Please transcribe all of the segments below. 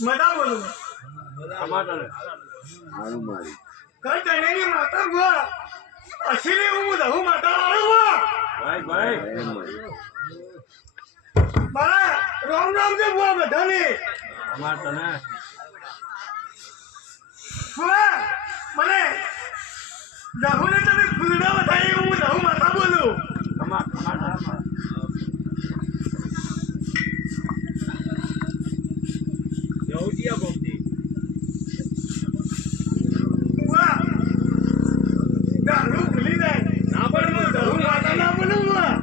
મજા બોલું મારું મારી કઈ તને. માતા ગુઆ અસીને હું દહું માતા વાળો ગુઆ એ મારી મારા રામ રામ છે ગુઆ બધાને ગુઆ મને દહું ને તમે ફૂલડા વધારી હું દહું માતા બોલું ગુઆ દારૂ ભૂલી જાય ના પણ હું દહું માતા ના બોલું ગુઆ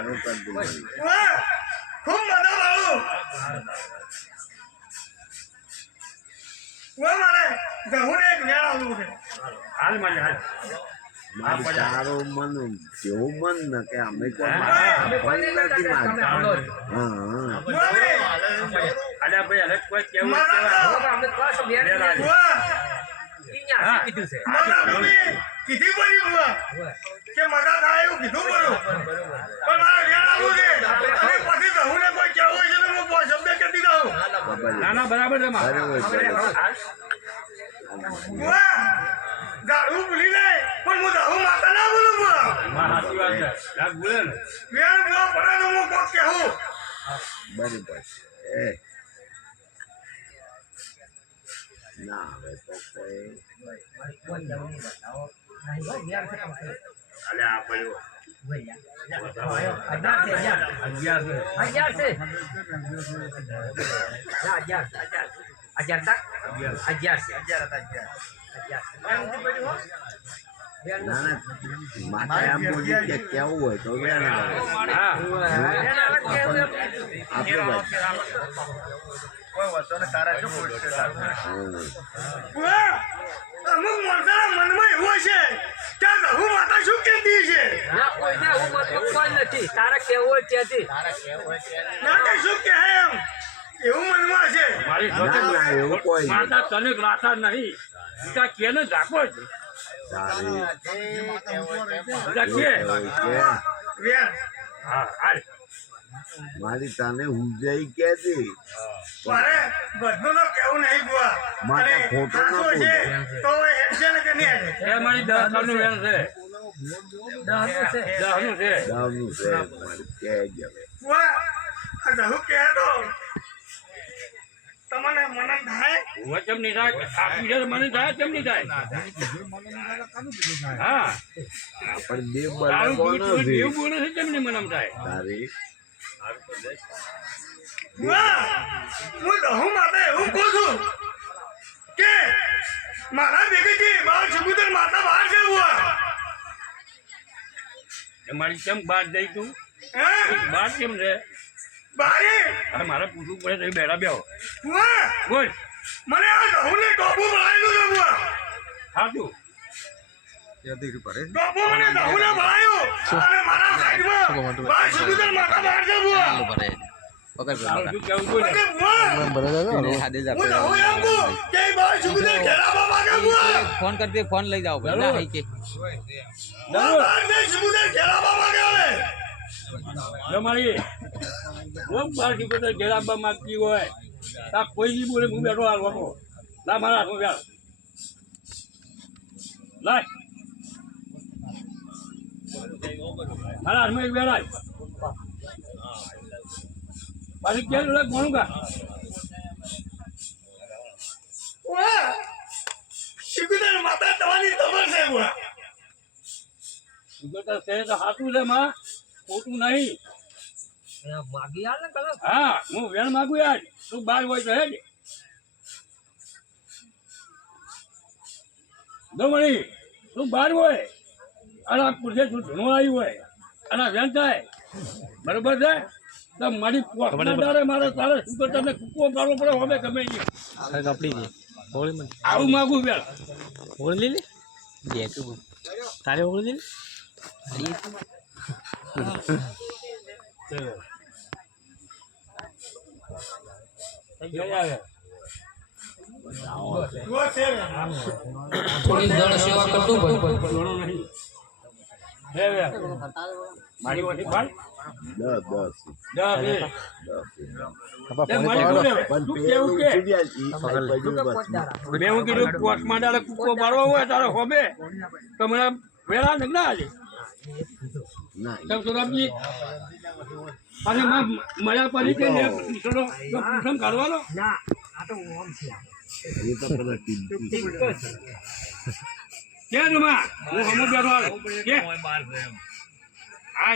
આનું કરતું મારી વાહ! ખૂબ વાળું મારે. એક વેણ આવવું છે. મારી મન જેવું મન ને કે અમે કોઈ હા, કોઈ નથી મારતા હા. હા. કીધી પડી વાહ! કે મજા થાય એવું કીધું પરું. પણ મારે વેણ આવવું છે. અને પછી ગહુને કોઈ કહેવું છે તો હું કોઈ દઉં. બરાબર! દારૂ ભૂલી લે પણ હું દહુ માતા ના બોલું વાહ! વેણ બુઆ પડે તો હું કોક કહેવું. બરાબર એ. ના હવે તો કોઈ અગિયાર છે. ના, અગિયાર. અગિયાર અગિયાર. અગિયાર. માતા આમ બોલી કે કેવું હોય તો વેણ આવે આપણે! અમુક માણસોના મનમાં એવું છે કે માતા શું કેતી છે કોઈને એવું મતલબ કોઈ નથી તારે કેવું ત્યાંથી કે શું કહે એમ એવું મનમાં છે કોઈ માતા તને ગ્રાસા નહીં કે કે વેણ હા હાલ. મારી તને હુજાઈ કેતી મારે બધું નો કેવું નહીં ગુવા મારે ફોટો નો છે તો હેડશે ને કે નહીં એ મારી દસનું વેણ છે. દહનું છે. દસ છે. દાવનું છે. મારી કે હવે આ દહુ કે તો તમને મનન થાય? હું કેમ નહીં થાય? આપી છે તો થાય કેમ નહીં થાય? હા. પણ બે તારું બરાબર દૂધ દૂધ નથી એવું બોલે છે કેમ નહીં મને થાય? તારી બુઆ હું માટે એવું કહું છું મારા ભેગી સુગુદર માતા બહાર જવું તમારી કેમ બહાર જઈ તું? હે? બહાર કેમ છે બારે! હવે મારે પૂછવું પડે તો બેડા બેહો. બુઆ બોલ. મને આ ઘઉંને ટોપું ભરાયેલું છે બુઆ ઘઉં ફોન કરતી ફોન લઈ જાઓ ભાઈ ના કે. હું બાર સિકોતેર ઘેર આપવા હોય. તા કોઈ નહીં બોલે હું બેઠો હાલ વાપરો લા મારા હાથમાં બેઠ લાય. મારા હાથમાં એક બેડાય પાછી ક્યાં જોડે કોણ કા? બુઆ માતા તમારી ખબર છે બુઆ સિકોતેર છે તો સાચું છે માં. ખોટું નહીં. માગી આલ ને કલર? હા હું વેણ માગું યાર. તું બાર હોય તો હેડ દમણી તું બહાર હોય? અને આ પૂછે તું ધૂણો આવ્યું હોય? અને વેણ થાય? બરોબર છે? તો મારી પોટના દાડે મારે તારે શું તો તને કૂકો પાડવો પડે હવે ગમે નહીં. કપડી દે હોળી મને આવું માગું વેણ. હોળી લઈ જે તું તારે હોળી લઈ મેં કીધું કોર્ટમાં ડાળે કૂકો મારવા હોય તારે હોબે. તો મને વેળા ને ના આજે મળ્યા પછી તો તો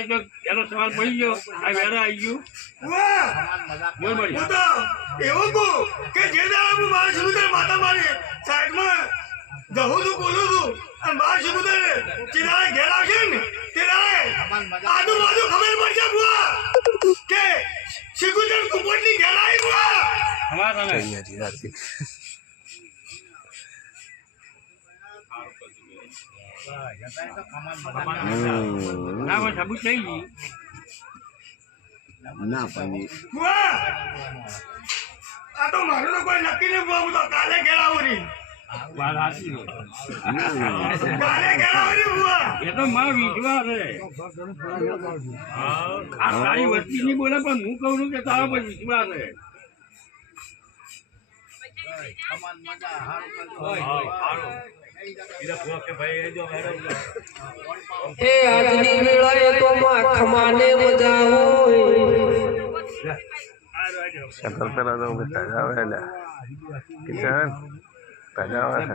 તો તો પડી ગયો. આ વેરા આવી તો એવું કહું કે જે માતા મારી સાઈડમાં જવું તું બોલું છું અને મારા સુગુદર જે ઘેર આવશે ને? તે દાડે ખબર પડશે બુઆ? કે સુગુદર કુંપટની આવી બુઆ? અમારા તને ના કોઈ સાબુત થઈ ના પણ બુઆ! આ તો મારું તો કોઈ નક્કી નહીં બુઆ હું તો કાલે ઘેર આવું રહી એ તો માં આ વસ્તી નહીં બોલે પણ હું કહું છું કે તારા પર વિશ્વાસ છે. એ આજની વેળાએ તો માં ખમાને મજા હોય. શકલ પેલા તો આવે કિશન? આવે છે.